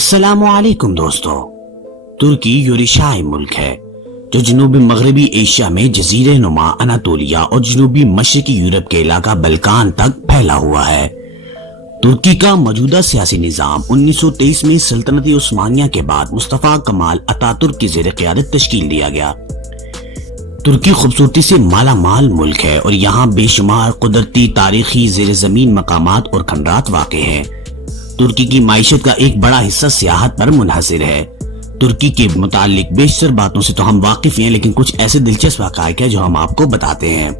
السلام علیکم دوستو۔ ترکی یوریشیائی ملک ہے جو جنوبی مغربی ایشیا میں جزیرے نما اناطولیہ اور جنوبی مشرقی یورپ کے علاقہ بلکان تک پھیلا ہوا ہے۔ ترکی کا موجودہ سیاسی نظام 1923 میں سلطنت عثمانیہ کے بعد مصطفیٰ کمال اتاترک کی زیر قیادت تشکیل دیا گیا۔ ترکی خوبصورتی سے مالا مال ملک ہے اور یہاں بے شمار قدرتی، تاریخی، زیر زمین مقامات اور کھنڈرات واقع ہیں۔ ترکی کی معیشت کا ایک بڑا حصہ سیاحت پر منحصر ہے۔ ترکی کے متعلق بیشتر باتوں سے تو ہم واقف ہیں، لیکن کچھ ایسے دلچسپ حقائق ہیں جو ہم آپ کو بتاتے ہیں۔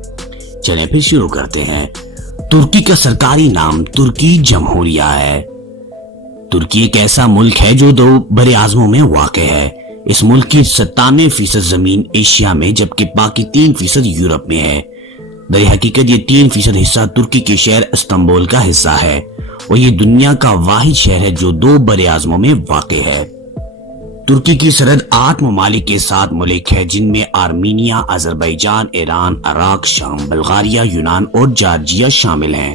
چلیں پھر شروع کرتے ہیں۔ ترکی کا سرکاری نام ترکی جمہوریہ ہے۔ ترکی ایک ایسا ملک ہے جو 2 بر اعظموں میں واقع ہے۔ اس ملک کی 97% زمین ایشیا میں جبکہ باقی 3% یورپ میں ہے۔ در حقیقت یہ 3% حصہ ترکی کے شہر استنبول کا حصہ ہے اور یہ دنیا کا واحد شہر ہے جو 2 بر اعظموں میں واقع ہے۔ ترکی کی سرحد 8 ممالک کے ساتھ ملک ہے، جن میں آرمینیا، آذربائیجان، ایران، عراق، شام، بلغاریہ، یونان اور جارجیا شامل ہیں۔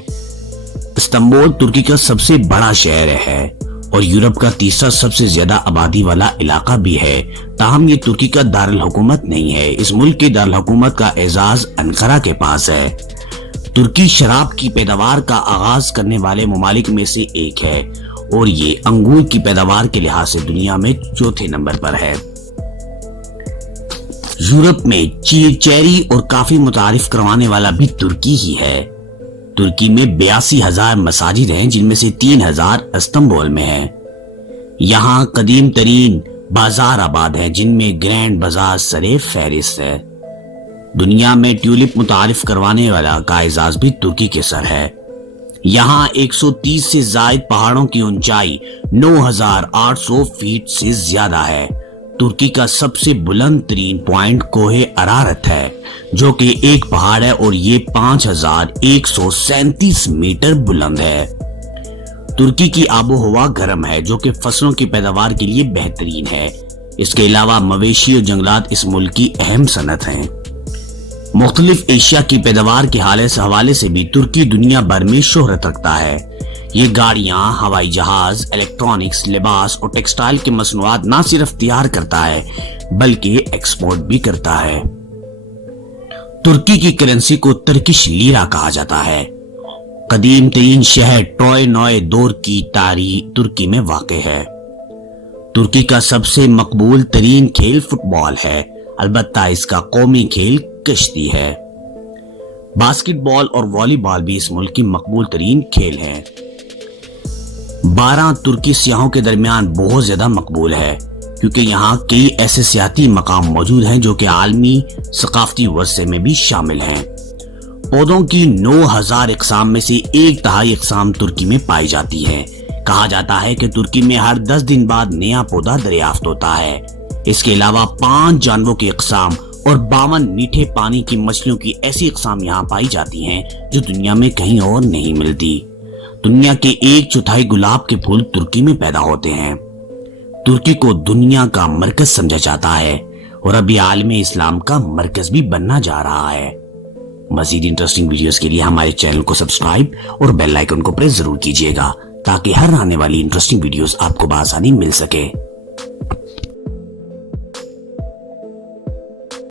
استنبول ترکی کا سب سے بڑا شہر ہے اور یورپ کا تیسرا سب سے زیادہ آبادی والا علاقہ بھی ہے، تاہم یہ ترکی کا دارالحکومت نہیں ہے۔ اس ملک کے دارالحکومت کا اعزاز انقرہ کے پاس ہے۔ ترکی شراب کی پیداوار کا آغاز کرنے والے ممالک میں سے ایک ہے اور یہ انگور کی پیداوار کے لحاظ سے دنیا میں 4تھے نمبر پر ہے۔ یورپ میں چیری اور کافی متعارف کروانے والا بھی ترکی ہی ہے۔ ترکی میں 82,000 مساجد ہیں، جن میں سے 3,000 استنبول میں ہیں۔ یہاں قدیم ترین بازار آباد ہیں، جن میں گرینڈ بازار سرے فہرست ہے۔ دنیا میں ٹیولپ متعارف کروانے والا کا اعزاز بھی ترکی کے سر ہے۔ یہاں 130 سے زائد پہاڑوں کی اونچائی 9,800 فیٹ سے زیادہ ہے۔ ترکی کا سب سے بلند ترین پوائنٹ کوہ ارارات ہے، جو کہ ایک پہاڑ ہے اور یہ 5,137 میٹر بلند ہے۔ ترکی کی آب و ہوا گرم ہے، جو کہ فصلوں کی پیداوار کے لیے بہترین ہے۔ اس کے علاوہ مویشی اور جنگلات اس ملک کی اہم صنعت ہیں۔ مختلف اشیاء کی پیداوار کے حوالے سے بھی ترکی دنیا بھر میں شہرت رکھتا ہے۔ یہ گاڑیاں، ہوائی جہاز، الیکٹرانکس، لباس اور ٹیکسٹائل کے مصنوعات نہ صرف تیار کرتا ہے بلکہ ایکسپورٹ بھی کرتا ہے۔ ترکی کی کرنسی کو ترکش لیرہ کہا جاتا ہے۔ قدیم ترین شہر ٹروائے نوے دور کی تاریخ ترکی میں واقع ہے۔ ترکی کا سب سے مقبول ترین کھیل فٹ بال ہے، البتہ اس کا قومی کھیل کشتی ہے۔ باسکٹ بال اور والی بال بھی اس ملک کی مقبول ترین کھیل ہیں۔ 12 ترکی سیاحوں کے درمیان بہت زیادہ مقبول ہے، کیونکہ یہاں کئی ایسے سیاحتی مقام موجود ہیں جو کہ عالمی ثقافتی ورثے میں بھی شامل ہیں۔ پودوں کی 9,000 اقسام میں سے 1/3 اقسام ترکی میں پائی جاتی ہیں۔ کہا جاتا ہے کہ ترکی میں ہر 10 دن بعد نیا پودا دریافت ہوتا ہے۔ اس کے علاوہ 5 جانوروں کی اقسام اور 52 میٹھے پانی کی مچھلیوں کی ایسی اقسام یہاں پائی جاتی ہیں جو دنیا میں کہیں اور نہیں ملتی۔ دنیا کے 1/4 گلاب کے پھول ترکی میں پیدا ہوتے ہیں۔ ترکی کو دنیا کا مرکز سمجھا جاتا ہے اور ابھی عالم اسلام کا مرکز بھی بننا جا رہا ہے۔ مزید انٹرسٹنگ ویڈیوز کے لیے ہمارے چینل کو سبسکرائب اور بیل آئیکن کو پریس ضرور کیجیے گا، تاکہ ہر آنے والی انٹرسٹنگ ویڈیوز آپ کو بآسانی مل سکے۔